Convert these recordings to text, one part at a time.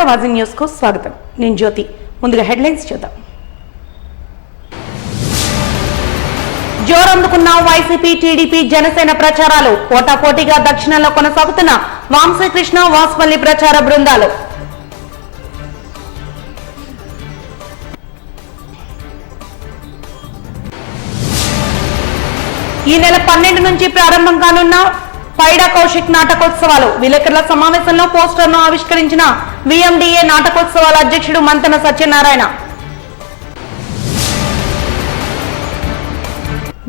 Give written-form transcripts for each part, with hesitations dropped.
Karnataka వాజీ news కు స్వాగతం. నేను జ్యోతి. ముందుగా హెడ్లైన్స్ చూద్దాం. జోరందుకున్న వైసీపీ, టీడీపీ, జనసేన ప్రచారాలు. పోటాపోటీగా దక్షిణంలో కొనసాగుతున్న వంశీకృష్ణ, వాస్పల్లి ప్రచార బృందాలు. ఈ నెల 12 నుంచి ప్రారంభం కానున్న పైడా కౌశిక్ నాటకోత్సవాలు. విలేకరుల సమావేశంలో పోస్టర్ను ఆవిష్కరించిన విఎండిఏ నాటకోత్సవాల అధ్యక్షుడు మంతెన సత్యనారాయణ.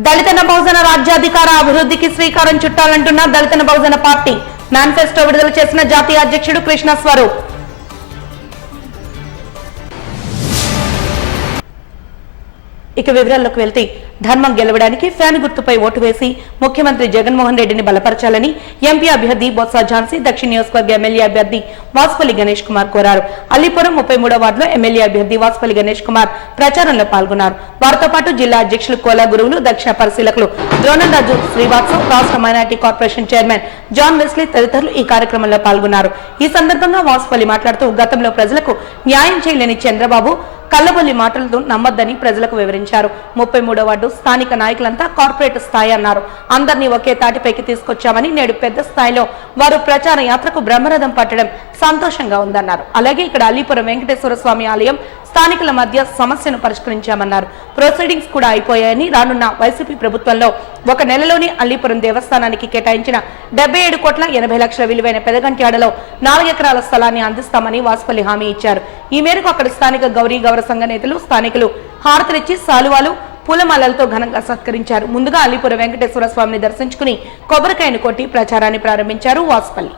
దళిత బహుజన రాజ్యాధికార అభివృద్ధికి శ్రీకారం చుట్టాలంటున్న దళిత బహుజన పార్టీ. మేనిఫెస్టో విడుదల చేసిన జాతీయ అధ్యక్షుడు కృష్ణ స్వరూప్. ఇక వివరాల్లోకి వెళ్తే, ధర్మం గెలవడానికి ఫ్యాన్ గుర్తుపై ఓటు వేసి ముఖ్యమంత్రి జగన్మోహన్ రెడ్డిని బలపరచాలని ఎంపీ అభ్యర్థి బొత్స ఝాన్సీ, దక్షిణ నియోజకవర్గ ఎమ్మెల్యే అభ్యర్థి వాస్పల్లి గణేష్ కుమార్ కోరారు. అల్లీపురం 33వ వార్డులో ఎమ్మెల్యే అభ్యర్థి వాస్పల్లి గణేష్ కుమార్ ప్రచారంలో పాల్గొన్నారు. వారితో పాటు జిల్లా అధ్యక్షులు కోలా గురువులు, దక్షిణ పరిశీలకులు ద్రోణంరాజు శ్రీవాత్సవ్, రాష్ట్ర minority corporation chairman John Wesley తదితరులు ఈ కార్యక్రమంలో పాల్గొన్నారు. ఈ సందర్భంగా వాస్పల్లి మాట్లాడుతూ, గతంలో ప్రజలకు న్యాయం చేయలేని చంద్రబాబు కల్లబొల్లి మాటలతో నమ్మద్దని ప్రజలకు వివరించారు. 33వ వార్డు స్థానిక నాయకులంతా కార్పొరేట్ స్థాయి అన్నారు. అందరినీ ఒకే తాటిపైకి తీసుకొచ్చామని, నేడు పెద్ద స్థాయిలో వారు ప్రచార యాత్రకు బ్రహ్మరథం పట్టడం సంతోషంగా ఉందన్నారు. అలాగే ఇక్కడ అల్లీపురం వెంకటేశ్వర స్వామి ఆలయం స్థానికుల మధ్య సమస్యను పరిష్కరించామన్నారు. ప్రొసీడింగ్స్ కూడా అయిపోయాయని, రానున్న వైసీపీ ప్రభుత్వంలో 1 నెలలోనే అల్లీపురం దేవస్థానానికి కేటాయించిన 77,80,00,000 విలువైన పెదగంట్యాడలో 4 ఎకరాల స్థలాన్ని అందిస్తామని వాస్పల్లి హామీ ఇచ్చారు. ఈ మేరకు అక్కడ స్థానిక గౌరీ గౌర సంఘ నేతలు, స్థానికులు హారతులిచ్చి సాలువాలు, పూలమాలలతో ఘనంగా సత్కరించారు. ముందుగా అల్లీపురం వెంకటేశ్వర స్వామిని దర్శించుకుని కొబ్బరికాయను కొట్టి ప్రచారాన్ని ప్రారంభించారు వాస్పల్లి.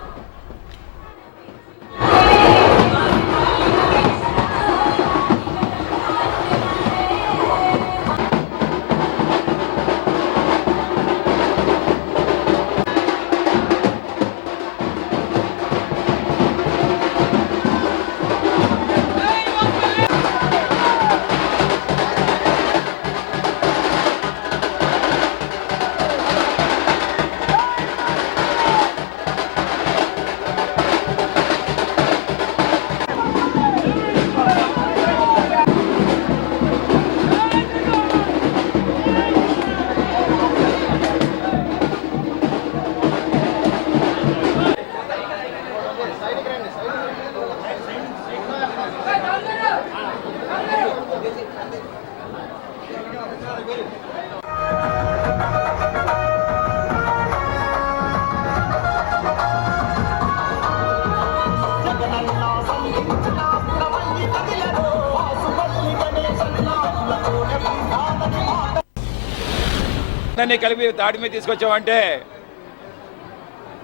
కలిపి తాటి మీద తీసుకొచ్చామంటే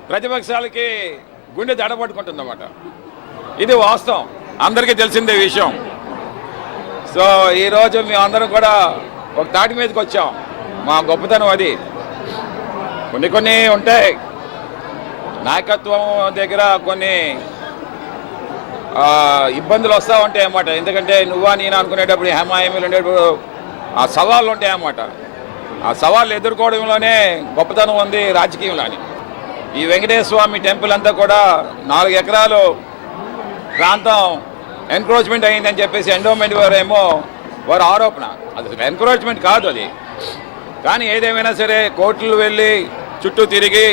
ప్రతిపక్షాలకి గుండె దడపట్టుకుంటుందన్నమాట. ఇది వాస్తవం, అందరికీ తెలిసిందే విషయం. సో ఈరోజు మేము అందరం కూడా ఒక తాటి మీదకి వచ్చాం. మా గొప్పతనం అది. కొన్ని ఉంటాయి, నాయకత్వం దగ్గర కొన్ని ఇబ్బందులు వస్తూ ఉంటాయి అన్నమాట. ఎందుకంటే నువ్వా నేను అనుకునేటప్పుడు, హేమాహేమీలు ఉండేటప్పుడు ఆ సవాళ్ళు ఉంటాయి అన్నమాట. ఆ సవాళ్ళు ఎదుర్కోవడంలోనే గొప్పతనం ఉంది రాజకీయంలోని. ఈ వెంకటేశ్వర స్వామి టెంపుల్ అంతా కూడా 4 ఎకరాలు ప్రాంతం ఎన్క్రోచ్మెంట్ అయిందని చెప్పేసి ఎండోమెంట్ వారేమో వారి ఆరోపణ. అది ఎన్క్రోచ్మెంట్ కాదు అది. కానీ ఏదేమైనా సరే కోర్టులు వెళ్ళి చుట్టూ తిరిగి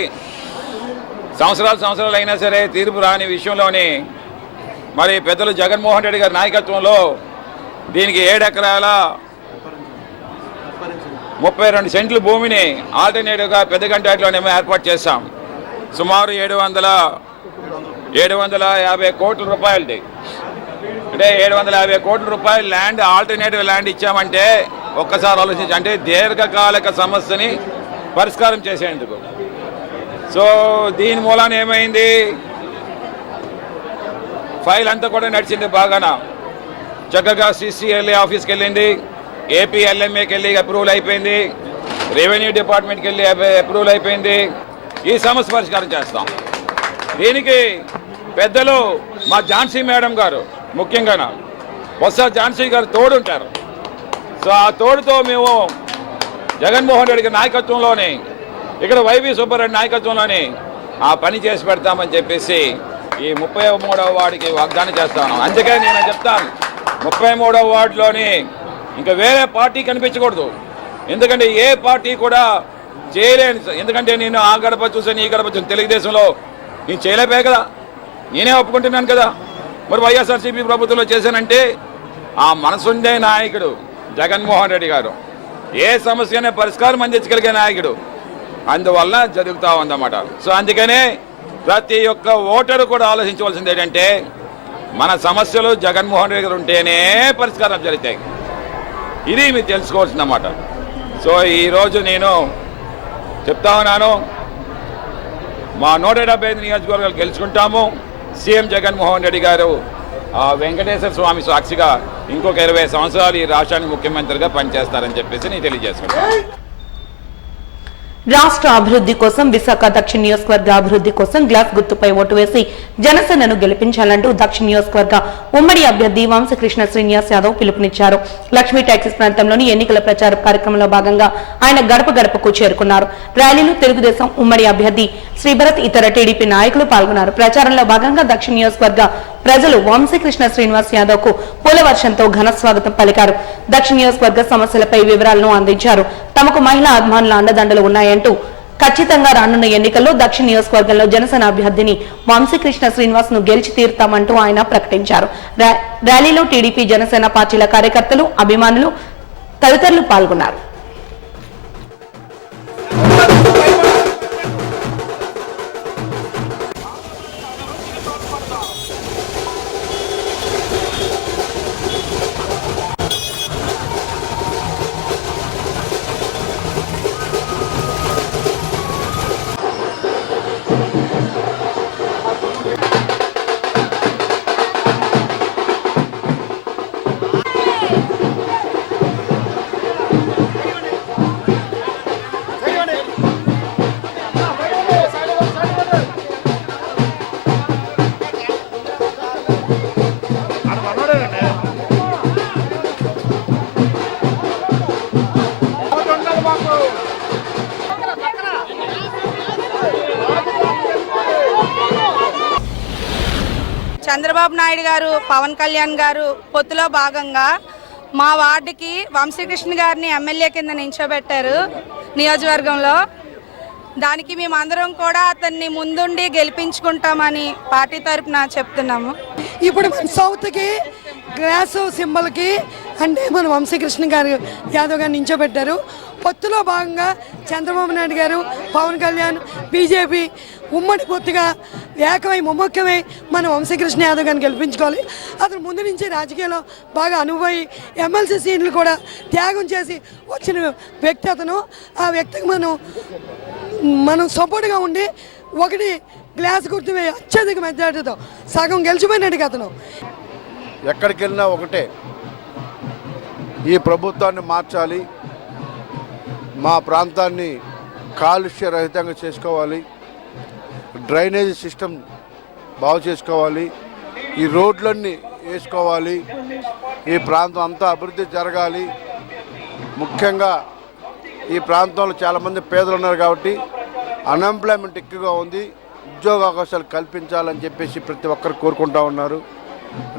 సంవత్సరాలు అయినా సరే తీర్పు రాని విషయంలోని మరి పెద్దలు జగన్మోహన్ రెడ్డి గారి నాయకత్వంలో దీనికి 7 ఎకరాల 32 సెంట్లు భూమిని ఆల్టర్నేటివ్గా పెద్దగంటాటిలోనేమో ఏర్పాటు చేశాం. సుమారు 750 కోట్ల రూపాయలది. అంటే 750 కోట్ల రూపాయలు ల్యాండ్, ఆల్టర్నేటివ్ ల్యాండ్ ఇచ్చామంటే ఒక్కసారి ఆలోచించి, అంటే దీర్ఘకాలిక సమస్యని పరిష్కారం చేసేందుకు. సో దీని మూలాన ఏమైంది, ఫైల్ అంతా కూడా నడిచింది బాగానా. చక్కగా CCLA ఆఫీస్కి వెళ్ళింది, ఏపీ LMAకి వెళ్ళి అప్రూవల్ అయిపోయింది, రెవెన్యూ డిపార్ట్మెంట్కి వెళ్ళి అప్రూవల్ అయిపోయింది. ఈ సమస్య పరిష్కారం చేస్తాం. దీనికి పెద్దలు మా ఝాన్సీ మేడం గారు, ముఖ్యంగా బొత్స ఝాన్సీ గారు తోడుంటారు. సో ఆ తోడుతో మేము జగన్మోహన్ రెడ్డి నాయకత్వంలోనే, ఇక్కడ వైవి సుబ్బారెడ్డి నాయకత్వంలోనే ఆ పని చేసి పెడతామని చెప్పేసి ఈ 33వ వార్డుకి వాగ్దానం చేస్తాను. అందుకే నేను చెప్తాను 33వ వార్డులోని ఇంకా వేరే పార్టీ కనిపించకూడదు. ఎందుకంటే ఏ పార్టీ కూడా చేయలేని, ఎందుకంటే నేను ఆ గడప చూసాను ఈ గడప చూసాను, తెలుగుదేశంలో నేను చేయలేకపోయా కదా, నేనే ఒప్పుకుంటున్నాను కదా. మరి వైఎస్ఆర్సీపీ ప్రభుత్వంలో చేశానంటే ఆ మనసుండే నాయకుడు జగన్మోహన్ రెడ్డి గారు ఏ సమస్యనే పరిష్కారం అందించగలిగే నాయకుడు, అందువల్ల జరుగుతూ ఉందన్నమాట. సో అందుకనే ప్రతి ఒక్క ఓటరు కూడా ఆలోచించవలసింది ఏంటంటే మన సమస్యలు జగన్మోహన్ రెడ్డి గారు ఉంటేనే పరిష్కారం జరుగుతాయి. ఇది మీరు తెలుసుకోవాల్సిందన్నమాట. సో ఈరోజు నేను చెప్తా ఉన్నాను, మా 175 నియోజకవర్గాలు గెలుచుకుంటాము. సీఎం జగన్మోహన్ రెడ్డి గారు వెంకటేశ్వర స్వామి సాక్షిగా ఇంకొక 20 సంవత్సరాలు ఈ రాష్ట్రానికి ముఖ్యమంత్రిగా పనిచేస్తారని చెప్పేసి నేను తెలియజేసుకుంటాను. రాష్ట్ర అభివృద్ధి కోసం విశాఖ దక్షిణ నియోజకవర్గ అభివృద్ధి కోసం గ్లాస్ గుర్తుపై ఓటు వేసి జనసేనను గెలిపించాలంటూ దక్షిణ నియోజకవర్గ ఉమ్మడి అభ్యర్థి వంశకృష్ణ శ్రీనివాస్ యాదవ్ పిలుపునిచ్చారు. లక్ష్మీ టాక్సీస్ ప్రాంతంలోని ఎన్నికల ప్రచార కార్యక్రమంలో భాగంగా ఆయన గడప గడపకు చేరుకున్నారు. ర్యాలీలో తెలుగుదేశం ఉమ్మడి అభ్యర్థి శ్రీభరత్ ఇతర టీడీపీ నాయకులు పాల్గొన్నారు. ప్రచారంలో భాగంగా దక్షిణ నియోజకవర్గ ప్రజలు వంశకృష్ణ శ్రీనివాస్ యాదవ్ కు పూలవర్షంతో ఘన స్వాగతం పలికారు. దక్షిణ నియోజకవర్గ సమస్యలపై వివరాలను అందించారు. తమకు మహిళా అభిమానుల అండదండలు ఉన్నాయంటూ ఖచ్చితంగా రానున్న ఎన్నికల్లో దక్షిణ నియోజకవర్గంలో జనసేన అభ్యర్థిని వంశకృష్ణ శ్రీనివాస్ ను గెలిచి తీరుతామంటూ ఆయన ప్రకటించారు. ర్యాలీలో టీడీపీ జనసేన పార్టీల కార్యకర్తలు అభిమానులు తదితరులు పాల్గొన్నారు. చంద్రబాబు నాయుడు గారు, పవన్ కళ్యాణ్ గారు పొత్తులో భాగంగా మా వార్డుకి వంశీకృష్ణ గారిని ఎమ్మెల్యే కింద నించోబెట్టారు నియోజకవర్గంలో. దానికి మేమందరం కూడా అతన్ని ముందుండి గెలిపించుకుంటామని పార్టీ తరఫున చెప్తున్నాము. ఇప్పుడు మన సౌత్కి గ్లాసు సింబల్కి అంటే మన వంశీకృష్ణ గారు యాదవ్ గారు నించోబెట్టారు. పొత్తులో భాగంగా చంద్రబాబు నాయుడు గారు, పవన్ కళ్యాణ్, బీజేపీ ఉమ్మడి పొత్తుగా ఏకమై ముమ్మక్కమై మన వంశీకృష్ణ యాదవ్ గారిని గెలిపించుకోవాలి. అతను ముందు నుంచి రాజకీయాల్లో బాగా అనుభవి ఎమ్మెల్సీ సీట్లు కూడా త్యాగం చేసి వచ్చిన వ్యక్తి అతను. ఆ వ్యక్తికి మనం సపోర్ట్గా ఉండి ఒకటి గ్లాస్ గుర్తు అత్యధిక మెజార్టీతో సగం గెలిచిపోయినాడు అతను. ఎక్కడికి వెళ్ళినా ఒకటే, ఈ ప్రభుత్వాన్ని మార్చాలి, మా ప్రాంతాన్ని కాలుష్య రహితంగా చేసుకోవాలి, డ్రైనేజీ సిస్టమ్ బాగు చేసుకోవాలి, ఈ రోడ్లన్నీ వేసుకోవాలి, ఈ ప్రాంతం అంతా అభివృద్ధి జరగాలి. ముఖ్యంగా ఈ ప్రాంతంలో చాలామంది పేదలు ఉన్నారు కాబట్టి అన్ఎంప్లాయ్మెంట్ ఎక్కువగా ఉంది, ఉద్యోగ అవకాశాలు కల్పించాలని చెప్పేసి ప్రతి ఒక్కరు కోరుకుంటూ ఉన్నారు.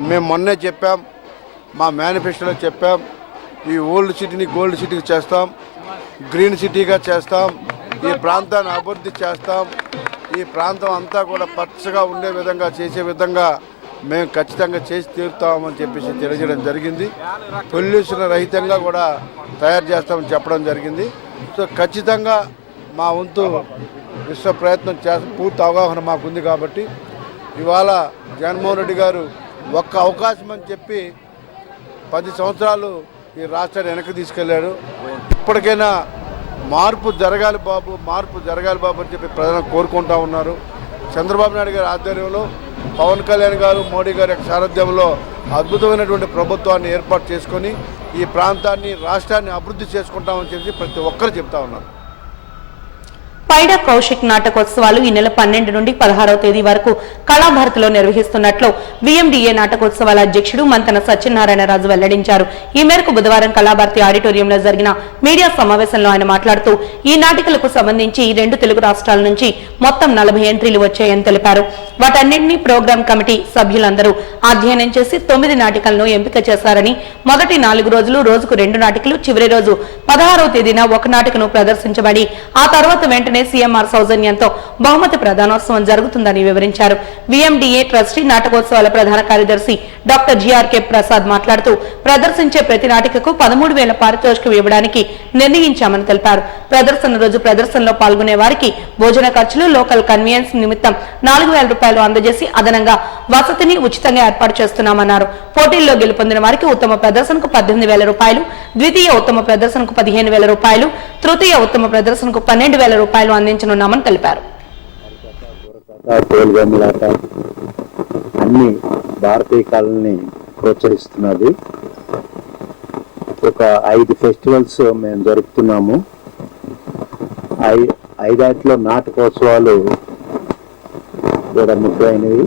మేము మొన్నే చెప్పాం, మా మేనిఫెస్టోలో చెప్పాం, ఈ ఓల్డ్ సిటీని గోల్డ్ సిటీకి చేస్తాం, గ్రీన్ సిటీగా చేస్తాం, ఈ ప్రాంతాన్ని అభివృద్ధి చేస్తాం, ఈ ప్రాంతం అంతా కూడా పచ్చగా ఉండే విధంగా చేసే విధంగా మేము ఖచ్చితంగా చేసి తీరుతామని చెప్పేసి తెలియజేయడం జరిగింది. పొల్యూషన్ రహితంగా కూడా తయారు చేస్తామని చెప్పడం జరిగింది. సో ఖచ్చితంగా మా వంతు విశ్వ ప్రయత్నం చేస్తాం. పూర్తి అవగాహన మాకుంది కాబట్టి ఇవాళ జగన్మోహన్ రెడ్డి గారు ఒక్క అవకాశం అని చెప్పి 10 సంవత్సరాలు ఈ రాష్ట్రాన్ని వెనక్కి తీసుకెళ్లాడు. ఇప్పటికైనా మార్పు జరగాలి బాబు, మార్పు జరగాలి బాబు అని చెప్పి ప్రజలను కోరుకుంటా ఉన్నారు. చంద్రబాబు నాయుడు గారి ఆధ్వర్యంలో, పవన్ కళ్యాణ్ గారు, మోడీ గారి యొక్క సారథ్యంలో అద్భుతమైనటువంటి ప్రభుత్వాన్ని ఏర్పాటు చేసుకొని ఈ ప్రాంతాన్ని, రాష్ట్రాన్ని అభివృద్ధి చేసుకుంటామని చెప్పి ప్రతి ఒక్కరు చెప్తా ఉన్నారు. పైడా కౌశిక్ నాటకోత్సవాలు ఈ నెల 12 నుండి 16వ తేదీ వరకు కళాభారతిలో నిర్వహిస్తున్నట్లు విఎండిఏ నాటకోత్సవాల అధ్యక్షుడు మంతన సత్యనారాయణరాజు వెల్లడించారు. ఈ మేరకు బుధవారం కళాభారతి ఆడిటోరియంలో జరిగిన మీడియా సమావేశంలో ఆయన మాట్లాడుతూ ఈ నాటికలకు సంబంధించి 2 తెలుగు రాష్ట్రాల నుంచి మొత్తం 40 ఎంట్రీలు వచ్చాయని తెలిపారు. వాటన్నింటినీ ప్రోగ్రాం కమిటీ సభ్యులందరూ అధ్యయనం చేసి 9 నాటికలను ఎంపిక చేశారని మొదటి 4 రోజులు రోజుకు 2 నాటికలు, చివరి రోజు 16వ తేదీన 1 నాటికను ప్రదర్శించబడి ఆ తర్వాత వెంటనే సీఎంఆర్ సౌజన్యంతో బహుమతి ప్రదానోత్సవం జరుగుతుందని వివరించారు. విఎండిఏ ట్రస్టీ నాటకోత్సవాల ప్రధాన కార్యదర్శి డాక్టర్ జిఆర్కే ప్రసాద్ మాట్లాడుతూ ప్రదర్శించే ప్రతి నాటికకు 13,000 పారితోషికం ఇవ్వడానికి నిర్ణయించామని తెలిపారు. ప్రదర్శన రోజు ప్రదర్శనలో పాల్గొనే వారికి భోజన ఖర్చులు, లోకల్ కన్వీనియన్స్ నిమిత్తం 4,000 రూపాయలు అందజేసి అదనంగా వసతిని ఉచితంగా ఏర్పాటు చేస్తున్నామన్నారు. పోటీల్లో గెలుపొందిన వారికి ఉత్తమ ప్రదర్శనకు 18,000 రూపాయలు, ద్వితీయ ఉత్తమ ప్రదర్శనకు 15,000 రూపాయలు, తృతీయ ఉత్తమ ప్రదర్శనకు 12,000 రూపాయలు అందించనున్నామని తెలిపారు. అన్ని భారతీయ కళల్ని ప్రోత్సహిస్తున్నది. ఒక 5 ఫెస్టివల్స్ మేము జరుపుతున్నాము. 5 నాటకోత్సవాలు కూడా ముఖ్యమైనవి.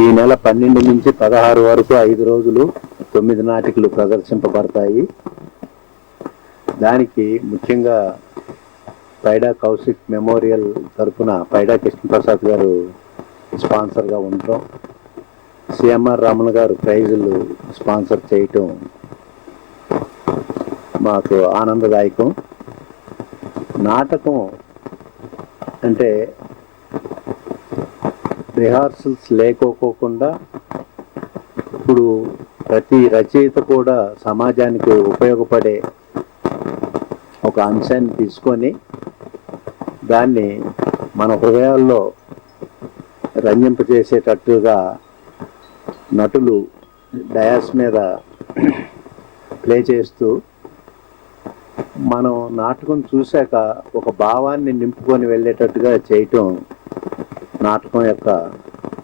ఈ నెల 12 నుంచి 16 వరకు 5 రోజులు 9 నాటికలు ప్రదర్శింపబడతాయి. దానికి ముఖ్యంగా పైడా కౌశిక్ మెమోరియల్ తరఫున పైడా కృష్ణప్రసాద్ గారు స్పాన్సర్గా ఉండటం, సిఎంఆర్ రామన్ గారు ప్రైజులు స్పాన్సర్ చేయటం మాకు ఆనందదాయకం. నాటకం అంటే రిహార్సల్స్ లేకోకుండా ఇప్పుడు ప్రతి రచయిత కూడా సమాజానికి ఉపయోగపడే ఒక అంశాన్ని తీసుకొని దాన్ని మన హృదయాల్లో రంజింపజేసేటట్టుగా నటులు డయాస్ మీద ప్లే చేస్తూ మనం నాటకం చూశాక ఒక భావాన్ని నింపుకొని వెళ్ళేటట్టుగా చేయటం నాటకం యొక్క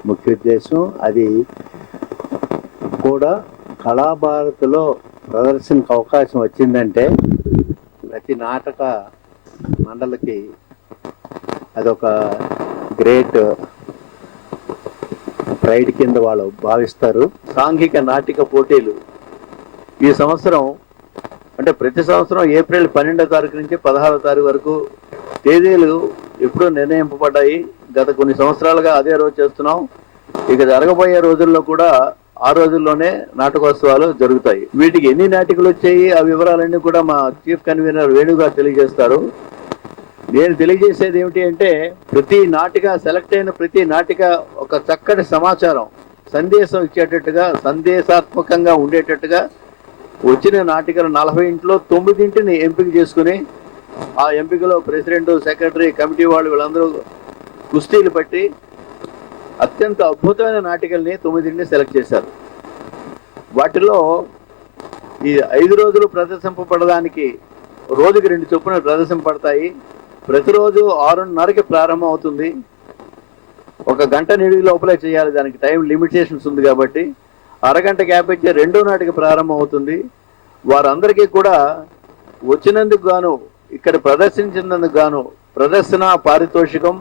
ముఖ్య ఉద్దేశం. అది కూడా కళాభారతిలో ప్రదర్శనకు అవకాశం వచ్చిందంటే ప్రతి నాటక మండలికి అదొక గ్రేట్ ప్రైడ్ కింద వాళ్ళు భావిస్తారు. సాంఘిక నాటిక పోటీలు ఈ సంవత్సరం అంటే ప్రతి సంవత్సరం ఏప్రిల్ 12వ తారీఖు నుంచి 16వ తారీఖు వరకు తేదీలు ఎప్పుడూ నిర్ణయింపబడ్డాయి. గత కొన్ని సంవత్సరాలుగా అదే రోజు చేస్తున్నాం. ఇక జరగబోయే రోజుల్లో కూడా ఆ రోజుల్లోనే నాటకోత్సవాలు జరుగుతాయి. వీటికి ఎన్ని నాటికలు వచ్చాయి ఆ వివరాలన్నీ కూడా మా చీఫ్ కన్వీనర్ వేణుగారు తెలియజేస్తారు. నేను తెలియజేసేది ఏమిటి అంటే ప్రతి నాటిక సెలెక్ట్ అయిన ప్రతి నాటిక ఒక చక్కటి సమాచారం సందేశం ఇచ్చేటట్టుగా సందేశాత్మకంగా ఉండేటట్టుగా వచ్చిన నాటికలు 40 9 ఎంపిక చేసుకుని ఆ ఎంపికలో ప్రెసిడెంట్, సెక్రటరీ, కమిటీ వాళ్ళు వీళ్ళందరూ కుస్తీలు పట్టి అత్యంత అద్భుతమైన నాటికల్ని 9 సెలెక్ట్ చేశారు. వాటిలో ఈ 5 రోజులు ప్రదర్శింపబడడానికి రోజుకి 2 చొప్పున ప్రదర్శింపబడతాయి. ప్రతిరోజు 6:30కి ప్రారంభం అవుతుంది. 1 గంట నిడివి లోపలే చేయాలి. దానికి టైం లిమిటేషన్స్ ఉంది కాబట్టి అరగంట గ్యాప్ ఇచ్చే 2వ నాటిక ప్రారంభం అవుతుంది. వారందరికీ కూడా వచ్చినందుకు గాను ఇక్కడ ప్రదర్శించినందుకు గాను ప్రదర్శన పారితోషికం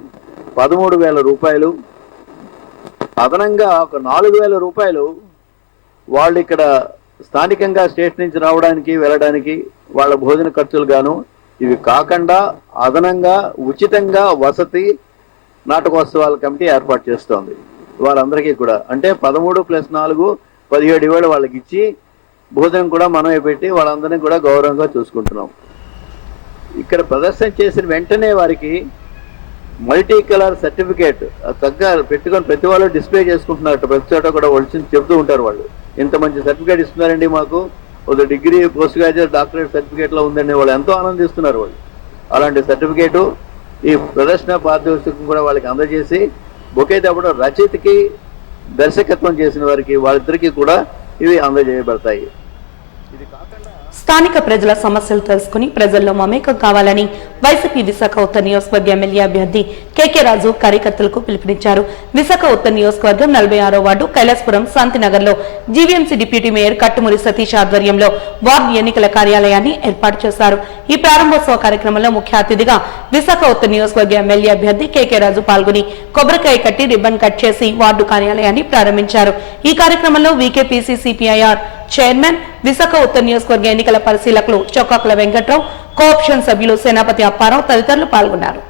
13,000 రూపాయలు, అదనంగా ఒక 4,000 రూపాయలు వాళ్ళు ఇక్కడ స్థానికంగా స్టేట్ నుంచి రావడానికి వెళ్ళడానికి వాళ్ళ భోజన ఖర్చులు గాను, ఇవి కాకుండా అదనంగా ఉచితంగా వసతి నాటకోత్సవాల కమిటీ ఏర్పాటు చేస్తోంది. వారందరికీ కూడా అంటే 13 + 4 17,000 వాళ్ళకి ఇచ్చి భోజనం కూడా మనమే పెట్టి వాళ్ళందరినీ కూడా గౌరవంగా చూసుకుంటున్నాం. ఇక్కడ ప్రదర్శన చేసిన వెంటనే వారికి మల్టీ కలర్ సర్టిఫికేట్ చక్కగా పెట్టుకొని ప్రతి వాళ్ళు డిస్ప్లే చేసుకుంటున్నారు. ప్రతి చోట కూడా వచ్చి చెప్తూ ఉంటారు వాళ్ళు, ఇంత మంచి సర్టిఫికేట్ ఇస్తున్నారండి మాకు, ఒక డిగ్రీ, పోస్ట్ గ్రాడ్యుయేట్, డాక్టరేట్ సర్టిఫికేట్లో ఉందండి. వాళ్ళు ఎంతో ఆనందిస్తున్నారు. వాళ్ళు అలాంటి సర్టిఫికేటు ఈ ప్రదర్శన పారితోషికం కూడా వాళ్ళకి అందజేసి బొకేటప్పుడు రచయితకి దర్శకత్వం చేసిన వారికి వాళ్ళిద్దరికీ కూడా ఇవి అందజేయబడతాయి. ఇది కాకుండా స్థానిక ప్రజల సమస్యలు తెలుసుకుని ప్రజల్లో మమేకం కావాలని వైసీపీ విశాఖ ఉత్తర నియోజకవర్గ ఎమ్మెల్యే అభ్యర్థి కేకే రాజు కార్యకర్తలకు పిలుపునిచ్చారు. విశాఖ ఉత్తర నియోజకవర్గం 46వ వార్డు కైలాసపురం శాంతినగర్ లో GVMC deputy mayor Kattumuri Satish ఆధ్వర్యంలో వార్డు ఎన్నికల కార్యాలయాన్ని ఏర్పాటు చేశారు. ఈ ప్రారంభోత్సవ కార్యక్రమంలో ముఖ్య అతిథిగా విశాఖ ఉత్తర నియోజకవర్గ ఎమ్మెల్యే అభ్యర్థి కేకే రాజు పాల్గొని కొబ్బరికాయ కట్టి రిబ్బన్ కట్ చేసి వార్డు కార్యాలయాన్ని ప్రారంభించారు. ఈ కార్యక్రమంలో వీకేపీసీ సిపిఐఆర్ చైర్మన్, విశాఖ ఉత్తర నియోజకవర్గ ఎన్నికల పరిశీలకులు చొక్కాకుల వెంకట్రావు, కోఆప్షన్ సభ్యులు సేనాపతి అప్పారావు తదితరులు పాల్గొన్నారు.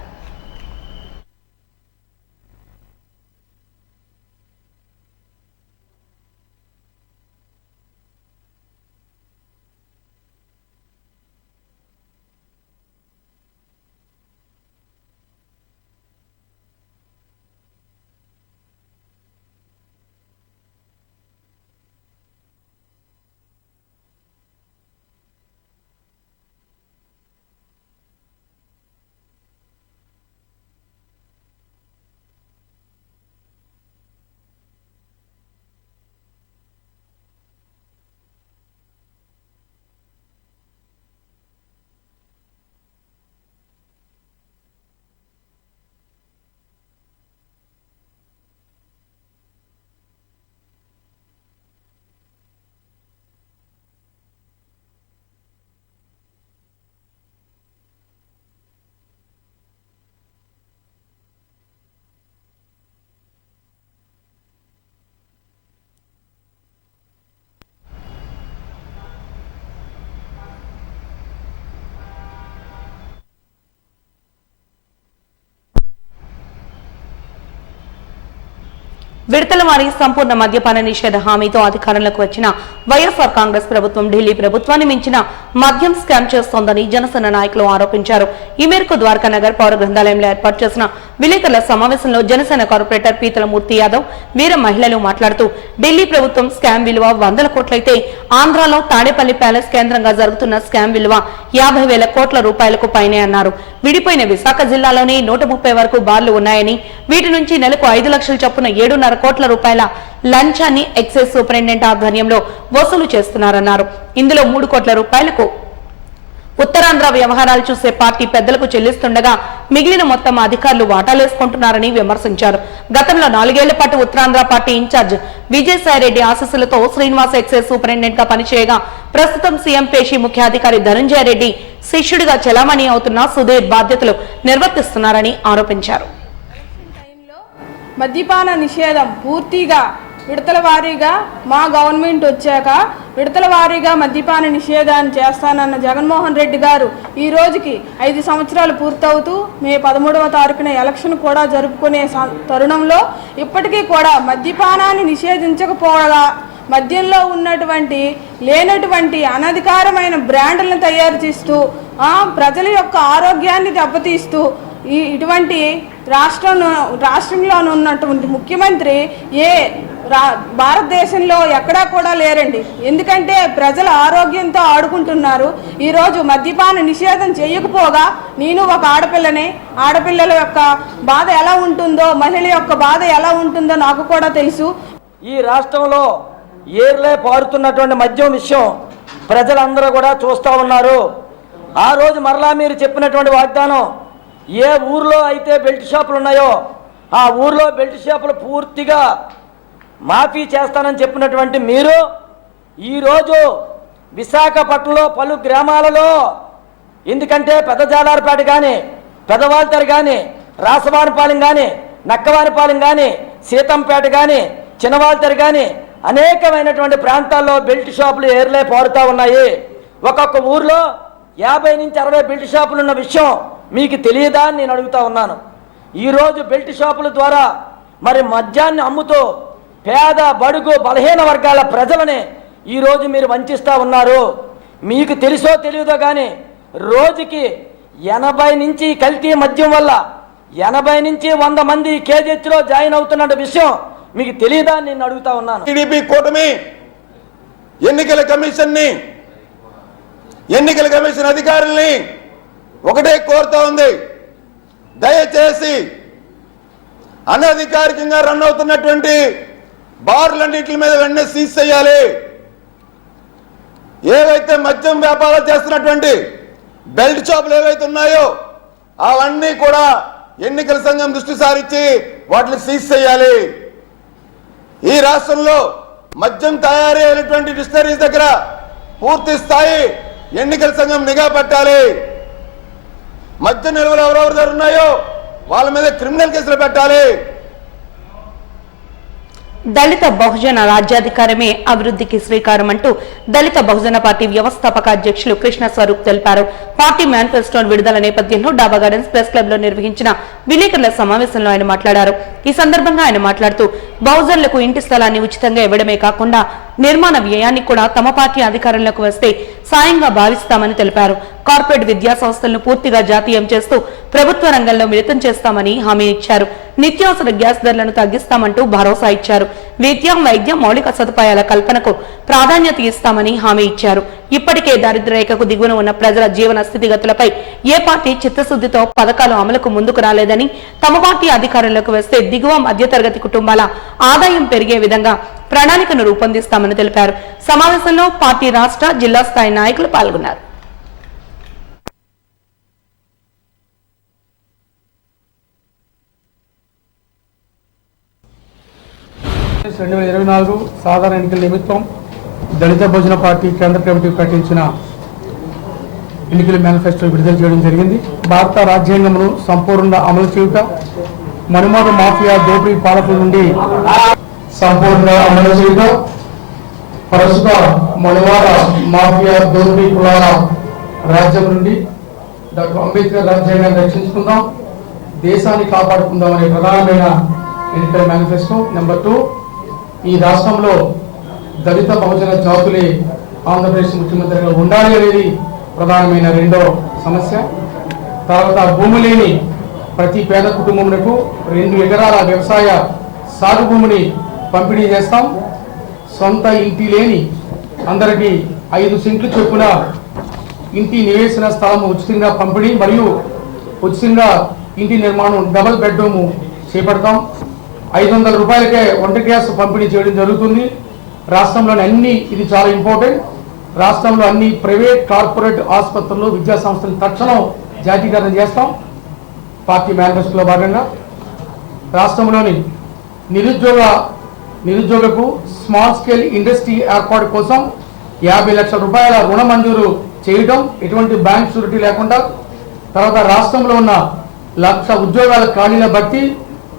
విడతల వారీ సంపూర్ణ మద్యపాన నిషేధ హామీతో అధికారంలోకి వచ్చిన వైఎస్ఆర్ కాంగ్రెస్ ప్రభుత్వం ఢిల్లీ ప్రభుత్వాన్ని మించిన మద్యం స్కామ్ చేస్తోందని జనసేన నాయకులు ఆరోపించారు. ఈ మేరకు ద్వారకా నగర్ పౌర గ్రంథాలయంలో ఏర్పాటు చేసిన విలేకరుల సమావేశంలో జనసేన కార్పొరేటర్ పీతల మూర్తి యాదవ్, వీర మహిళలు మాట్లాడుతూ ఢిల్లీ ప్రభుత్వం స్కామ్ విలువ 100 కోట్లయితే ఆంధ్రాలో తాడేపల్లి ప్యాలెస్ కేంద్రంగా జరుగుతున్న స్కామ్ విలువ 50,000 కోట్ల రూపాయలకు పైనే అన్నారు. విడిపోయిన విశాఖ జిల్లాలోనే 130 వరకు బార్లు ఉన్నాయని, వీటి నుంచి నెలకు 5 లక్షల చొప్పున 7.5 కోట్ల రూపాయల లంచాన్ని ఎక్సైజ్ సూపరింటెండెంట్ ఆధ్వర్యంలో వసూలు చేస్తున్నారన్నారు. ఇందులో 3 కోట్ల రూపాయలకు ఉత్తరాంధ్ర వ్యవహారాలు చూసే పార్టీ పెద్దలకు చెల్లిస్తుండగా మిగిలిన మొత్తం అధికారులు వాటాలేసుకుంటున్నారని విమర్శించారు. గతంలో 4 ఏళ్ల పాటు ఉత్తరాంధ్ర పార్టీ ఇన్ఛార్జ్ విజయసాయిరెడ్డి ఆశీస్సులతో శ్రీనివాస ఎక్సైజ్ సూపరింటెండెంట్ గా పనిచేయగా ప్రస్తుతం సీఎం పేషి ముఖ్యాధికారి ధనంజయ రెడ్డి శిష్యుడిగా చెలామణి అవుతున్న సుధీర్ బాధ్యతలు నిర్వర్తిస్తున్నారని ఆరోపించారు. మద్యపాన నిషేధం పూర్తిగా విడతల వారీగా మా గవర్నమెంట్ వచ్చాక విడతల వారీగా మద్యపాన నిషేధాన్ని చేస్తానన్న జగన్మోహన్ రెడ్డి గారు ఈ రోజుకి 5 సంవత్సరాలు పూర్తవుతూ మే 13వ తారీఖున ఎలక్షన్ కూడా జరుపుకునే తరుణంలో ఇప్పటికీ కూడా మద్యపానాన్ని నిషేధించకపోగా మద్యంలో ఉన్నటువంటి లేనటువంటి అనధికారమైన బ్రాండ్లను తయారు చేస్తూ ప్రజల యొక్క ఆరోగ్యాన్ని దెబ్బతీస్తూ ఇటువంటి రాష్ట్రంలో ఉన్నటువంటి ముఖ్యమంత్రి భారతదేశంలో ఎక్కడా కూడా లేరండి. ఎందుకంటే ప్రజల ఆరోగ్యంతో ఆడుకుంటున్నారు. ఈరోజు మద్యపాన నిషేధం చేయకపోగా నేను ఒక ఆడపిల్లని, ఆడపిల్లల యొక్క బాధ ఎలా ఉంటుందో, మహిళ యొక్క బాధ ఎలా ఉంటుందో నాకు కూడా తెలుసు. ఈ రాష్ట్రంలో ఏర్లే పారుతున్నటువంటి మద్యం విషయం ప్రజలందరూ కూడా చూస్తూ ఉన్నారు. ఆ రోజు మరలా మీరు చెప్పినటువంటి వాగ్దానం, ఏ ఊర్లో అయితే బెల్ట్ షాపులు ఉన్నాయో ఆ ఊర్లో బెల్ట్ షాపులు పూర్తిగా మాఫీ చేస్తానని చెప్పినటువంటి మీరు ఈరోజు విశాఖపట్నంలో పలు గ్రామాలలో, ఎందుకంటే పెద్ద జాలారపేట కానీ, పెదవాల్తెర కానీ, రాసవానిపాలెం కానీ, నక్కవానిపాలెం కానీ, సీతంపేట కానీ, చిన్నవాల్తెర కానీ అనేకమైనటువంటి ప్రాంతాల్లో బెల్ట్ షాపులు ఏర్లే పారుతూ ఉన్నాయి. ఒక్కొక్క ఊర్లో 50 నుంచి 60 బెల్ట్ షాపులు ఉన్న విషయం మీకు తెలియదా అని నేను అడుగుతా ఉన్నాను. ఈరోజు బెల్ట్ షాపుల ద్వారా మరి మద్యాన్ని అమ్ముతూ పేద, బడుగు, బలహీన వర్గాల ప్రజలని ఈరోజు మీరు వంచిస్తూ ఉన్నారు. మీకు తెలుసో తెలియదో కానీ రోజుకి 80 నుంచి కల్తీ మద్యం వల్ల 80 నుంచి 100 మంది కేజీహెచ్లో జాయిన్ అవుతున్న విషయం మీకు తెలియదా అని నేను అడుగుతా ఉన్నాను. టీడీపీ కూటమి ఎన్నికల కమిషన్ అధికారుల్ని ఒకటే కోరుతా ఉంది, దయచేసి అనధికారికంగా రన్ అవుతున్నటువంటి బార్లన్నింటి మీద వెంటనే సీజ్ చేయాలి. ఏవైతే మద్యం వ్యాపారాలు చేస్తున్నటువంటి బెల్ట్ షాపులు ఏవైతే ఉన్నాయో అవన్నీ కూడా ఎన్నికల సంఘం దృష్టి సారించి వాటిని సీజ్ చేయాలి. ఈ రాష్ట్రంలో మద్యం తయారీ అయినటువంటి డిస్టరీస్ దగ్గర పూర్తి స్థాయి ఎన్నికల సంఘం నిఘా పెట్టాలి. మద్య నిల్వలు ఎవరెవరి దగ్గర ఉన్నాయో వాళ్ళ మీద క్రిమినల్ కేసులు పెట్టాలి. దళిత బహుజన రాజ్యాధికారమే అభివృద్ధికి శ్రీకారం అంటూ దళిత బహుజన పార్టీ వ్యవస్థాపక అధ్యక్షులు కృష్ణ స్వరూప్ తెలిపారు. పార్టీ మేనిఫెస్టో విడుదల నేపథ్యంలో డాబా గార్డెన్స్ ప్రెస్ క్లబ్ లో నిర్వహించిన విలేకరుల సమావేశంలో ఆయన మాట్లాడారు. ఈ సందర్భంగా ఆయన మాట్లాడుతూ బహుజనులకు ఇంటి స్థలాన్ని ఉచితంగా ఇవ్వడమే కాకుండా నిర్మాణ వ్యయాన్ని కూడా తమ పార్టీ అధికారంలోకి వస్తే సాయంగా భావిస్తామని తెలిపారు. కార్పొరేట్ విద్యా సంస్థలను పూర్తిగా జాతీయం చేస్తూ ప్రభుత్వ రంగంలో మిళితం చేస్తామని హామీ ఇచ్చారు. నిత్యావసర గ్యాస్ ధరలను తగ్గిస్తామంటూ భరోసా ఇచ్చారు. విద్య, వైద్య, మౌలిక సదుపాయాల కల్పనకు ప్రాధాన్యత ఇస్తామని హామీ ఇచ్చారు. ఇప్పటికే దారిద్ర్య రేఖకు దిగువన ఉన్న ప్రజల జీవన స్థితిగతులపై ఏ పార్టీ చిత్తశుద్ధితో పథకాలు అమలుకు ముందుకు రాలేదని, తమ పార్టీ అధికారంలోకి వస్తే దిగువ మధ్యతరగతి కుటుంబాల ఆదాయం పెరిగే విధంగా ప్రణాళికను రూపొందిస్తామని తెలిపారు. సమావేశంలో పార్టీ రాష్ట్ర, జిల్లా స్థాయి నాయకులు పాల్గొన్నారు. 2024 సాధారణ ఎన్నికల నిమిత్తం దళిత బహుజన పార్టీ కేంద్ర కమిటీ ప్రకటించిన ఎన్నికల మేనిఫెస్టో విడుదల చేయడం జరిగింది. భారత రాజ్యాంగమును సంపూర్ణ అమలు చేయుట, మనుమద మాఫియా దోపిడీ పాలకుల నుండి సంపూర్ణ అమలు చేయుట, ప్రస్తుత మనువాద మాఫియా దోపిడీ కులాల రాజ్యం నుండి డాక్టర్ అంబేద్కర్ రాజ్యాంగాన్ని రక్షించుకుందాం, దేశాన్ని కాపాడుకుందాం అనే ప్రధానమైన ఎన్నికల మేనిఫెస్టో. నెంబర్ 2, ఈ రాష్ట్రంలో దళిత బహుజన జాతులే ఆంధ్రప్రదేశ్ ముఖ్యమంత్రిగా ఉండాలి అనేది ప్రధానమైన రెండో సమస్య. తర్వాత భూమి లేని ప్రతి పేద కుటుంబమునకు 2 ఎకరాల వ్యవసాయ సాగు భూమిని పంపిణీ చేస్తాం. సొంత ఇంటి లేని అందరికీ 5 సెంట్లు చొప్పున ఇంటి నివేశన స్థలం ఉచితంగా పంపిణీ మరియు ఉచితంగా ఇంటి నిర్మాణం డబుల్ బెడ్రూమ్ చేపడతాం. 500 రూపాయలకే వంట గ్యాస్ పంపిణీ చేయడం జరుగుతుంది. రాష్ట్రంలోని అన్ని, ఇది చాలా ఇంపార్టెంట్, రాష్ట్రంలో అన్ని ప్రైవేట్, కార్పొరేట్ ఆసుపత్రులు, విద్యా సంస్థలు తక్షణం జాతీకరణ చేస్తాం. పార్టీ మేనిఫెస్టోలో భాగంగా రాష్ట్రంలోని నిరుద్యోగకు స్మాల్ స్కేల్ ఇండస్ట్రీ ఏర్పాటు కోసం 50 లక్షల రూపాయల రుణ మంజూరు చేయడం, ఎటువంటి బ్యాంక్ షూరిటీ లేకుండా. తర్వాత రాష్ట్రంలో ఉన్న 1,00,000 ఉద్యోగాల ఖాళీల భర్తీ,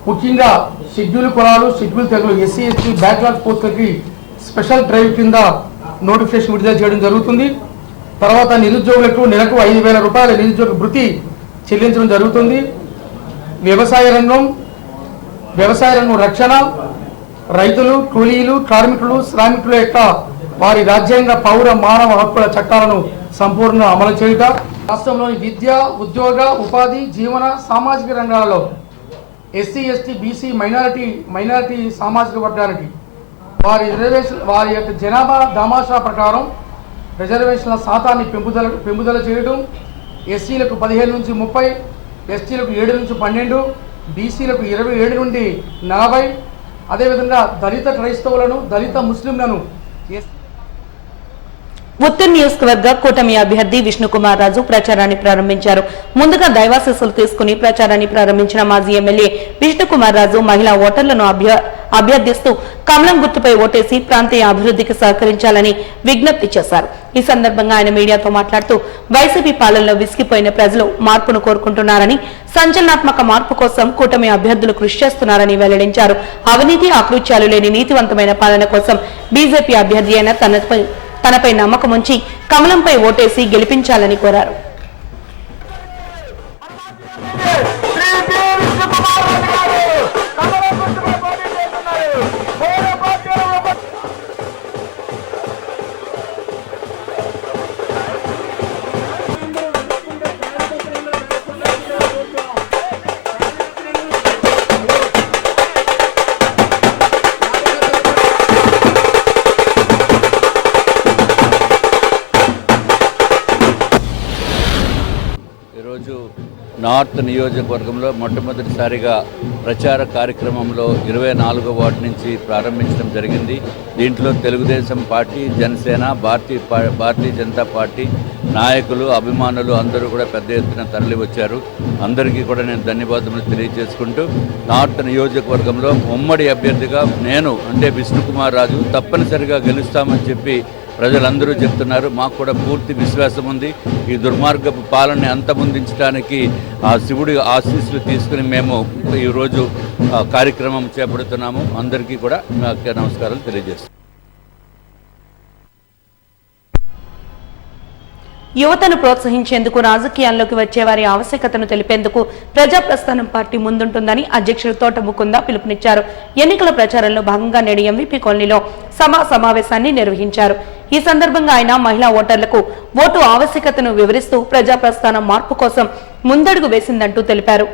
ముఖ్యంగా షెడ్యూల్ కులాలు, షెడ్యూల్ తెగలు, ఎస్సీ ఎస్టీ బ్యాక్లాగ్ పోస్టులకి స్పెషల్ డ్రైవ్ కింద నోటిఫికేషన్ విడుదల చేయడం జరుగుతుంది. తర్వాత నిరుద్యోగులకు నెలకు 5,000 రూపాయల నిరుద్యోగ భృతి చెల్లించడం జరుగుతుంది. వ్యవసాయ రంగం రక్షణ, రైతులు, కూలీలు, కార్మికులు, శ్రామికుల యొక్క వారి రాజ్యాంగ, పౌర, మానవ హక్కుల చట్టాలను సంపూర్ణ అమలు చేయుట, రాష్ట్రంలోని విద్య, ఉద్యోగ, ఉపాధి, జీవన, సామాజిక రంగాలలో ఎస్సీ ఎస్టీ బీసీ మైనారిటీ సామాజిక వర్గానికి వారి యొక్క జనాభా దామాషా ప్రకారం రిజర్వేషన్ల శాతాన్ని పెంపుదల చేయడం, ఎస్సీలకు 15 నుంచి 30, ఎస్టీలకు 7 నుంచి 12, బీసీలకు 27 నుండి 40, అదేవిధంగా దళిత క్రైస్తవులను, దళిత ముస్లింలను. ఉత్తర్ నియోజకవర్గ కూటమి అభ్యర్థి విష్ణుకుమార్ రాజు ప్రచారాన్ని ప్రారంభించారు. ముందుగా దైవాశీస్సులు తీసుకుని ప్రచారాన్ని ప్రారంభించిన మాజీ ఎమ్మెల్యే విష్ణుకుమార్ రాజు మహిళా ఓటర్లను అభ్యర్థిస్తూ కమలం గుర్తుపై ఓటేసి ప్రాంతీయ అభివృద్ధికి సహకరించాలని విజ్ఞప్తి చేశారు. ఈ సందర్భంగా ఆయన మీడియాతో మాట్లాడుతూ వైసీపీ పాలనలో విసిగిపోయిన ప్రజలు మార్పును కోరుకుంటున్నారని, సంచలనాత్మక మార్పు కోసం కూటమి అభ్యర్థులు కృషి చేస్తున్నారని వెల్లడించారు. అవినీతి, ఆకృత్యాలు లేని నీతివంతమైన పాలన కోసం బీజేపీ అభ్యర్థి అయిన తనపై నమ్మకం ఉంచి కమలంపై ఓటేసి గెలిపించాలని కోరారు. ఈరోజు నార్త్ నియోజకవర్గంలో మొట్టమొదటిసారిగా ప్రచార కార్యక్రమంలో 24వ వార్డు నుంచి ప్రారంభించడం జరిగింది. దీంట్లో తెలుగుదేశం పార్టీ, జనసేన, భారతీయ జనతా పార్టీ నాయకులు, అభిమానులు అందరూ కూడా పెద్ద ఎత్తున తరలి వచ్చారు. అందరికీ కూడా నేను ధన్యవాదములు తెలియజేసుకుంటూ, నార్త్ నియోజకవర్గంలో ఉమ్మడి అభ్యర్థిగా నేను అంటే విష్ణుకుమార్ రాజు తప్పనిసరిగా గెలుస్తామని చెప్పి ప్రజలందరూ చెప్తున్నారు. మాకు కూడా పూర్తి విశ్వాసం ఉంది. ఈ దుర్మార్గపు పాలనని అంతమొందించడానికి ఆ శివుడి ఆశీస్సులు తీసుకుని మేము ఈరోజు కార్యక్రమం చేపడుతున్నాము. అందరికీ కూడా నమస్కారాలు తెలియజేస్తున్నాం. యువతను ప్రోత్సహించేందుకు రాజకీయాల్లోకి వచ్చే వారి ఆవశ్యకతను తెలిపేందుకు ప్రజాప్రస్థానం పార్టీ ముందుంటుందని అధ్యక్షుడు తోట ముకుంద పిలుపునిచ్చారు. ఎన్నికల ప్రచారంలో భాగంగా నేడు ఎంవీపీ కాలనీలో సమావేశాన్ని నిర్వహించారు. ఈ సందర్భంగా ఆయన మహిళా ఓటర్లకు ఓటు ఆవశ్యకతను వివరిస్తూ ప్రజాప్రస్థానం మార్పు కోసం ముందడుగు వేసిందంటూ తెలిపారు.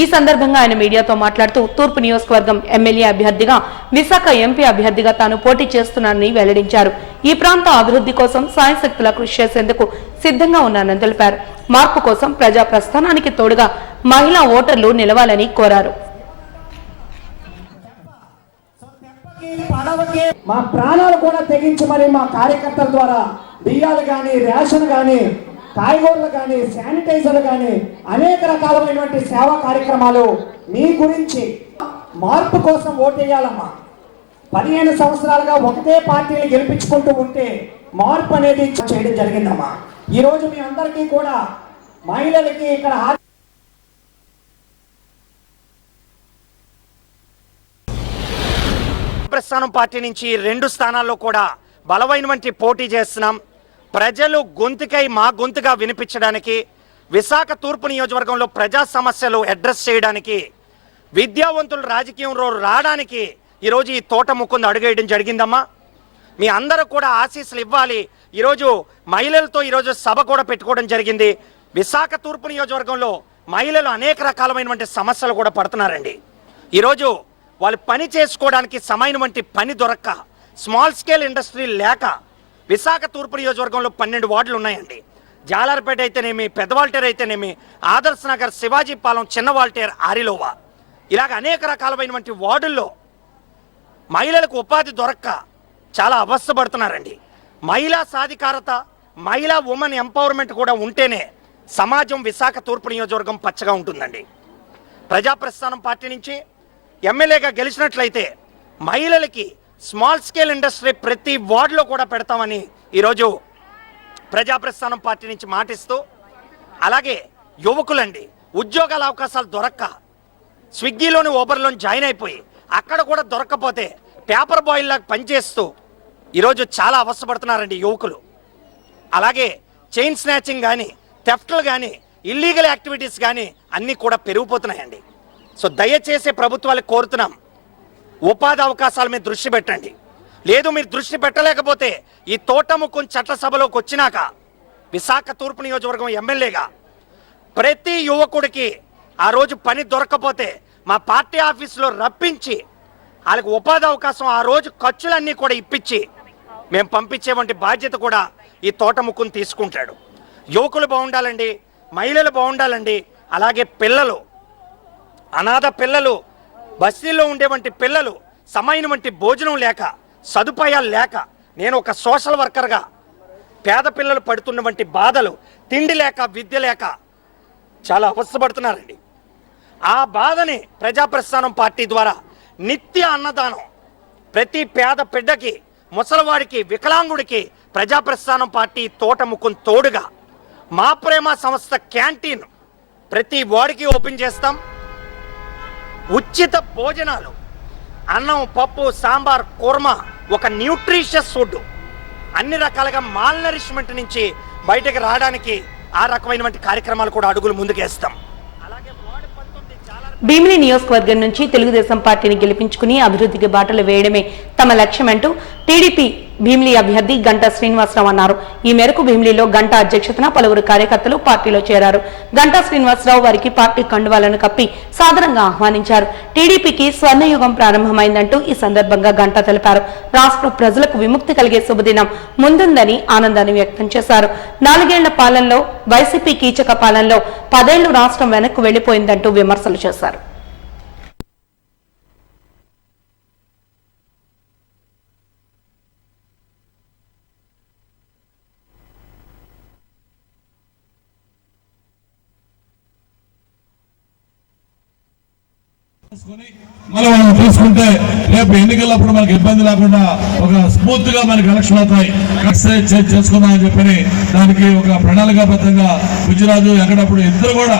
ఈ సందర్భంగా ఆయన మీడియాతో మాట్లాడుతూ తూర్పు నియోజకవర్గం ఎమ్మెల్యే అభ్యర్థిగా, విశాఖ ఎంపీ అభ్యర్థిగా తాను పోటీ చేస్తున్నానని వెల్లడించారు. ఈ ప్రాంత అభివృద్ధి కోసం సాయశక్తులా కృషి చేసేందుకు సిద్ధంగా ఉన్నానని తెలిపారు. మార్పు కోసం ప్రజా ప్రస్థానానికి తోడుగా మహిళా ఓటర్లు నిలవాలని కోరారు. మా ప్రాణాలు కూడా తెగించి మరి మా కార్యకర్తల ద్వారా బియ్యాలు కానీ, రేషన్ కానీ, కాయగూరలు కానీ, శానిటైజర్లు కానీ అనేక రకాలైనటువంటి సేవా కార్యక్రమాలు మీ గురించి మార్పు కోసం ఓటేయాలమ్మా. 15 సంవత్సరాలుగా ఒకటే పార్టీని గెలిపించుకుంటూ ఉంటే మార్పు అనేది చేయడం జరిగిందమ్మా. ఈరోజు మీ అందరికీ కూడా మహిళలకి ఇక్కడ ప్రస్థానం పార్టీ నుంచి 2 స్థానాల్లో కూడా బలమైనటువంటి పోటీ చేస్తున్నాం. ప్రజలు గొంతుకై మా గొంతుగా వినిపించడానికి, విశాఖ తూర్పు నియోజకవర్గంలో ప్రజా సమస్యలు అడ్రస్ చేయడానికి, విద్యావంతులు రాజకీయంలో రావడానికి ఈరోజు ఈ తోట ముకుంద అడుగేయడం జరిగిందమ్మా. మీ అందరూ కూడా ఆశీస్సులు ఇవ్వాలి. ఈరోజు మహిళలతో ఈరోజు సభ కూడా పెట్టుకోవడం జరిగింది. విశాఖ తూర్పు నియోజకవర్గంలో మహిళలు అనేక రకాలైనటువంటి సమస్యలు కూడా పడుతున్నారండి. ఈరోజు వాళ్ళు పని చేసుకోవడానికి సమైనటువంటి పని దొరక్క, స్మాల్ స్కేల్ ఇండస్ట్రీ లేక విశాఖ తూర్పు నియోజకవర్గంలో 12 వార్డులు ఉన్నాయండి. జాలార్పేట అయితేనేమి, పెద్దవాల్టేర్ అయితేనేమి, ఆదర్శ్ నగర్, శివాజీపాలెం, చిన్న వాల్టేర్, ఆరిలోవా, ఇలాగ అనేక రకాలైనటువంటి వార్డుల్లో మహిళలకు ఉపాధి దొరక్క చాలా అవస్థపడుతున్నారండి. మహిళా సాధికారత, మహిళా ఉమెన్ ఎంపవర్మెంట్ కూడా ఉంటేనే సమాజం విశాఖ తూర్పు నియోజకవర్గం పచ్చగా ఉంటుందండి. ప్రజాప్రస్థానం పార్టీ నుంచి ఎమ్మెల్యేగా గెలిచినట్లయితే మహిళలకి స్మాల్ స్కేల్ ఇండస్ట్రీ ప్రతి వార్డులో కూడా పెడతామని ఈరోజు ప్రజాప్రస్థానం పార్టీ నుంచి మాటిస్తూ, అలాగే యువకులండి ఉద్యోగాల అవకాశాలు దొరక్క స్విగ్గీలోని ఊబర్లోని జాయిన్ అయిపోయి అక్కడ కూడా దొరక్కపోతే పేపర్ బాయ్ లాగా పనిచేస్తూ ఈరోజు చాలా అవస్థపడుతున్నారండి యువకులు. అలాగే చైన్ స్నాచింగ్ కానీ, థెఫ్ట్లు కానీ, ఇల్లీగల్ యాక్టివిటీస్ కానీ అన్నీ కూడా పెరిగిపోతున్నాయండి. సో దయచేసి ప్రభుత్వాలకు కోరుతున్నాం, ఉపాధి అవకాశాల మీద దృష్టి పెట్టండి. లేదు మీరు దృష్టి పెట్టలేకపోతే ఈ తోటముక్కుని చట్టసభలోకి వచ్చినాక విశాఖ తూర్పు నియోజకవర్గం ఎమ్మెల్యేగా ప్రతి యువకుడికి ఆ రోజు పని దొరకకపోతే మా పార్టీ ఆఫీసులో రప్పించి వాళ్ళకి ఉపాధి అవకాశం ఆ రోజు ఖర్చులన్నీ కూడా ఇప్పించి మేము పంపించేవంటి బాధ్యత కూడా ఈ తోటముక్కుని తీసుకుంటాడు. యువకులు బాగుండాలండి, మహిళలు బాగుండాలండి, అలాగే పిల్లలు, అనాథ పిల్లలు, బస్తీల్లో ఉండేవంటి పిల్లలు సమైనటువంటి భోజనం లేక, సదుపాయాలు లేక, నేను ఒక సోషల్ వర్కర్గా పేద పిల్లలు పడుతున్నటువంటి బాధలు, తిండి లేక, విద్య లేక చాలా అవస్థపడుతున్నారండి. ఆ బాధని ప్రజాప్రస్థానం పార్టీ ద్వారా నిత్య అన్నదానం ప్రతి పేద బిడ్డకి, ముసలివాడికి, వికలాంగుడికి ప్రజాప్రస్థానం పార్టీ తోటముక్కుని తోడుగా మా ప్రేమ సంస్థ క్యాంటీన్ ప్రతి వాడికి ఓపెన్ చేస్తాం. ఉచిత భోజనాలు, అన్నం, పప్పు, సాంబార్, కూర్మా, ఒక న్యూట్రిషియస్ ఫుడ్, అన్ని రకాలుగా మాల్ నరిష్మెంట్ నుంచి బయటకు రావడానికి ఆ రకమైనటువంటి కార్యక్రమాలు కూడా అడుగులు ముందుకేస్తాం. భీమిలి నియోజకవర్గం నుంచి తెలుగుదేశం పార్టీని గెలిపించుకుని అభివృద్ధికి బాటలు వేయడమే తమ లక్ష్యమంటూ టీడీపీ భీమిలి అభ్యర్థి గంటా శ్రీనివాసరావు అన్నారు. ఈ మేరకు భీమిలిలో గంటా అధ్యక్షతన పలువురు కార్యకర్తలు పార్టీలో చేరారు. గంటా శ్రీనివాసరావు వారికి పార్టీ కండువాలను కప్పి సాదరంగా ఆహ్వానించారు. టీడీపీకి స్వర్ణయుగం ప్రారంభమైందంటూ ఈ సందర్భంగా గంటా తెలిపారు. రాష్ట్ర ప్రజలకు విముక్తి కలిగే శుభదినం ముందుందని ఆనందాన్ని వ్యక్తం చేశారు. 4 ఏళ్ల పాలనలో వైసీపీ కీచక పాలనలో 10 ఏళ్లు రాష్ట్రం వెనక్కు వెళ్లిపోయిందంటూ విమర్శలు చేశారు. మనం తీసుకుంటే రేపు ఎన్నికలప్పుడు మనకి ఇబ్బంది లేకుండా ఒక స్మూత్ గా మనకి ఎలక్షన్ అవుతాయి చేసుకుందామని చెప్పని దానికి ఒక ప్రణాళికాబద్ధంగా గుజరాజు ఎక్కడప్పుడు ఇద్దరు కూడా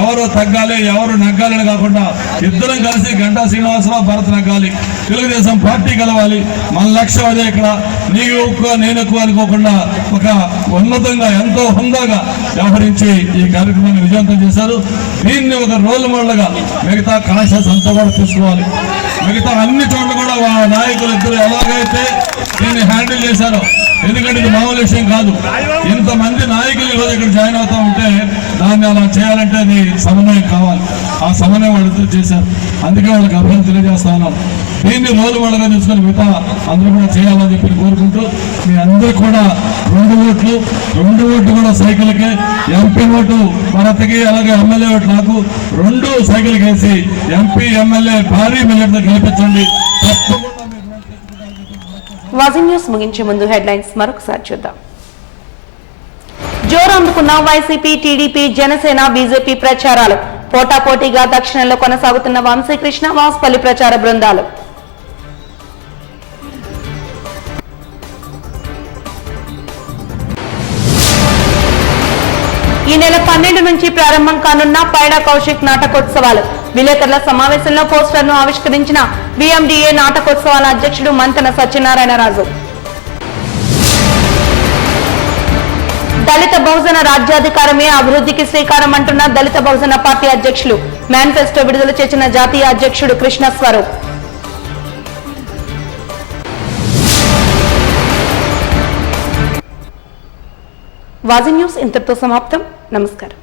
ఎవరు తగ్గాలి ఎవరు నగ్గాలని కాకుండా ఇద్దరం కలిసి గంటా శ్రీనివాసరావు భరత్ నగ్గాలి, తెలుగుదేశం పార్టీ కలవాలి. మన లక్ష్యం అదే. ఇక్కడ నీకు ఎక్కువ నేను ఎక్కువ అనుకోకుండా ఒక ఉన్నతంగా ఎంతో హుందాగా వ్యవహరించి ఈ కార్యక్రమాన్ని విజయవంతం చేశారు. దీన్ని ఒక రోల్ మోడల్ గా మిగతా కాన్షియస్ అంతా కూడా తీసుకోవాలి. మిగతా అన్ని చోట్ల కూడా నాయకులు ఇద్దరు ఎలాగైతే దీన్ని హ్యాండిల్ చేశారో, ఎందుకంటే ఇది మామూలు విషయం కాదు. ఇంతమంది నాయకులు ఈరోజు ఇక్కడ జాయిన్ అవుతా ఉంటే దాన్ని అలా చేయాలంటే అది సమన్వయం కావాలి. ఆ సమన్వయం వాళ్ళిద్దరు చేశారు. అందుకే వాళ్ళకి అభివృద్ధి తెలియజేస్తా ఉన్నాం. దీన్ని రోజు వాళ్ళగా తీసుకొని మిగతా అందరూ కూడా చేయాలని చెప్పి కోరుకుంటూ మీ అందరూ కూడా 2 ఓట్లు కూడా సైకిల్కే, ఎంపీ ఓటు భరత్కి అలాగే ఎమ్మెల్యే ఓటు నాకు 2 సైకిల్కి వేసి ఎంపీ ఎమ్మెల్యే భారీ మెజార్టీతో గెలిపించండి. వాజింగ్ న్యూస్ ముగించే ముందు హెడ్లైన్స్ మరొకసారి చూద్దాం. జోరు అందుకున్న వైసీపీ, టీడీపీ, జనసేన, బీజేపీ ప్రచారాలు. పోటాపోటీగా దక్షిణంలో కొనసాగుతున్న వంశీకృష్ణ, వాసుపల్లి ప్రచార బృందాలు. ఈ నెల 12 నుంచి ప్రారంభం కానున్న పైడా కౌశిక్ నాటకోత్సవాలు. విలేకరుల సమావేశంలో పోస్టర్ను ఆవిష్కరించిన విఎండిఏ నాటకోత్సవాల అధ్యక్షుడు మంతన సత్యనారాయణరాజు. దళిత బహుజన రాజ్యాధికారమే అభివృద్ధికి శ్రీకారం అంటున్న దళిత బహుజన పార్టీ అధ్యక్షులు. మేనిఫెస్టో విడుదల చేసిన జాతీయ అధ్యక్షుడు కృష్ణ స్వరూప్. వాజింగ్ న్యూస్ ఇంతటితో సమాప్తం. నమస్కారం.